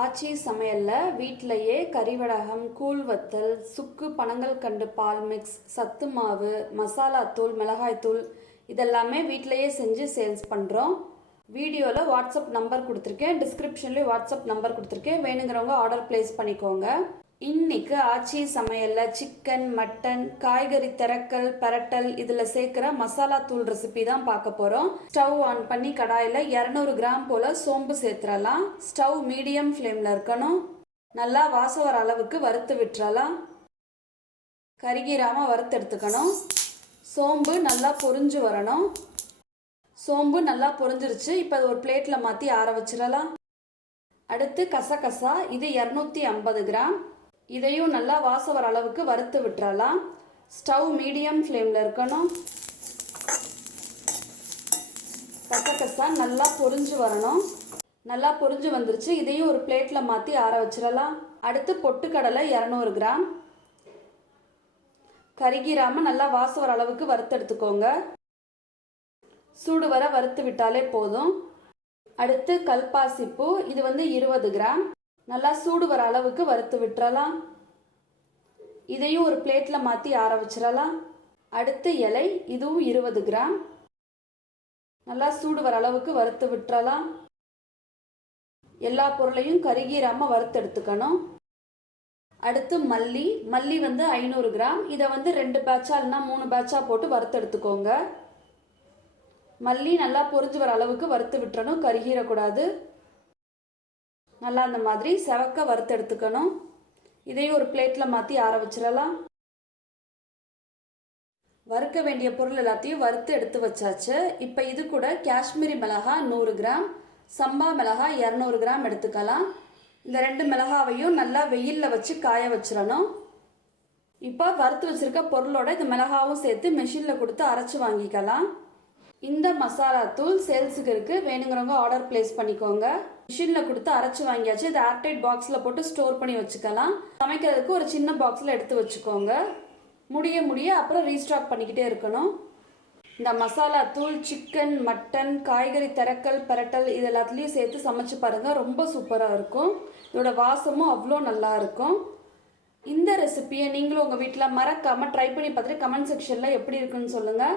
ஆச்சி சமையலில் வீட்டிலையே கறிவடகம் கூழ் வத்தல் சுக்கு பனங்கள் கண்டு பால் மிக்ஸ் சத்து மாவு மசாலாத்தூள் மிளகாய்த்தூள் இதெல்லாமே வீட்டிலையே செஞ்சு சேல்ஸ் பண்ணுறோம் வீடியோவில் வாட்ஸ்அப் நம்பர் கொடுத்துருக்கேன். டிஸ்கிரிப்ஷன்லேயும் வாட்ஸ்அப் நம்பர் கொடுத்துருக்கேன். வேணுங்கிறவங்க ஆர்டர் ப்ளேஸ் பண்ணிக்கோங்க. இன்னைக்கு ஆச்சி சமையலில் சிக்கன் மட்டன் காய்கறி திரக்கல் பரட்டல் இதில் சேர்க்குற மசாலா தூள் ரெசிபி தான் பார்க்க போகிறோம் ஸ்டவ் ஆன் பண்ணி கடாயில் இரநூறு கிராம் போல் சோம்பு சேர்த்துடலாம் ஸ்டவ் மீடியம் ஃப்ளேமில் இருக்கணும். நல்லா வாசம் வர அளவுக்கு வறுத்து விட்டுறலாம். கருகிராமல் வறுத்து எடுத்துக்கணும். சோம்பு நல்லா பொரிஞ்சு வரணும். சோம்பு நல்லா பொரிஞ்சிருச்சு. இப்போ அது ஒரு பிளேட்டில் மாற்றி ஆற வச்சிடலாம். அடுத்து கசகசா. இது இரநூத்தி ஐம்பது கிராம். இதையும் நல்லா வாசம் வர அளவுக்கு வறுத்து விட்டுறலாம். ஸ்டவ் மீடியம் ஃப்ளேமில் இருக்கணும். கசகசா நல்லா பொரிஞ்சு வரணும். நல்லா பொரிஞ்சு வந்துருச்சு. இதையும் ஒரு பிளேட்டில் மாற்றி ஆற வச்சிடலாம். அடுத்து பொட்டுக்கடலை இரநூறு கிராம். கருகிராமல் நல்லா வாசம் வர அளவுக்கு வறுத்தெடுத்துக்கோங்க சூடு வர வறுத்து விட்டாலே போதும். அடுத்து கல்பாசிப்பூ இது வந்து இருபது கிராம். நல்லா சூடு வர அளவுக்கு வறுத்து விட்டுறலாம். இதையும் ஒரு பிளேட்டில் மாற்றி ஆற வச்சிடலாம் அடுத்து இலை இதுவும் இருபது கிராம். நல்லா சூடு வர அளவுக்கு வறுத்து விட்டுறலாம். எல்லா பொருளையும் கருகீராமல் வறுத்து எடுத்துக்கணும். அடுத்து மல்லி. மல்லி வந்து ஐநூறு கிராம். இதை வந்து ரெண்டு பேட்சா இல்லைனா மூணு பேட்சா போட்டு வறுத்து எடுத்துக்கோங்க. மல்லி நல்லா பொரிஞ்சு வர அளவுக்கு வறுத்து விட்டுறணும். கருகீரக்கூடாது நல்லா அந்த மாதிரி செவக்க வறுத்து எடுத்துக்கணும். இதையும் ஒரு பிளேட்டில் மாற்றி ஆற வச்சிடலாம். வறுக்க வேண்டிய பொருள் எல்லாத்தையும் வறுத்து எடுத்து வச்சாச்சு. இப்போ இது கூட காஷ்மீரி மிளகாய் நூறு கிராம் சம்பா மிளகாய் இரநூறு கிராம் எடுத்துக்கலாம். இந்த ரெண்டு மிளகாவையும் நல்லா வெயிலில் வச்சு காய வச்சிடணும். இப்போ வறுத்து வச்சுருக்க பொருளோட இந்த மிளகாவும் சேர்த்து மிஷினில் கொடுத்து அரைச்சி வாங்கிக்கலாம். இந்த மசாலா தூள் சேல்ஸுக்கு வேணுங்கிறவங்க ஆர்டர் ப்ளேஸ் பண்ணிக்கோங்க. மிஷினில் கொடுத்து அரைச்சி வாங்கியாச்சு. இது ஏர்டைட் பாக்ஸில் போட்டு ஸ்டோர் பண்ணி வச்சுக்கலாம். சமைக்கிறதுக்கு ஒரு சின்ன பாக்ஸில் எடுத்து வச்சுக்கோங்க. முடிய முடிய அப்புறம் ரீஸ்டாக் பண்ணிக்கிட்டே இருக்கணும். இந்த மசாலா தூள் சிக்கன் மட்டன் காய்கறி திரக்கல் பரட்டல் இது எல்லாத்துலேயும் சேர்த்து சமைச்சு பாருங்கள் ரொம்ப சூப்பராக இருக்கும். இதோட வாசமும் அவ்வளோ நல்லா இருக்கும். இந்த ரெசிபியை நீங்களும் உங்கள் வீட்டில் மறக்காமல் ட்ரை பண்ணி பார்த்துட்டு கமெண்ட் செக்ஷனில் எப்படி இருக்குன்னு சொல்லுங்கள்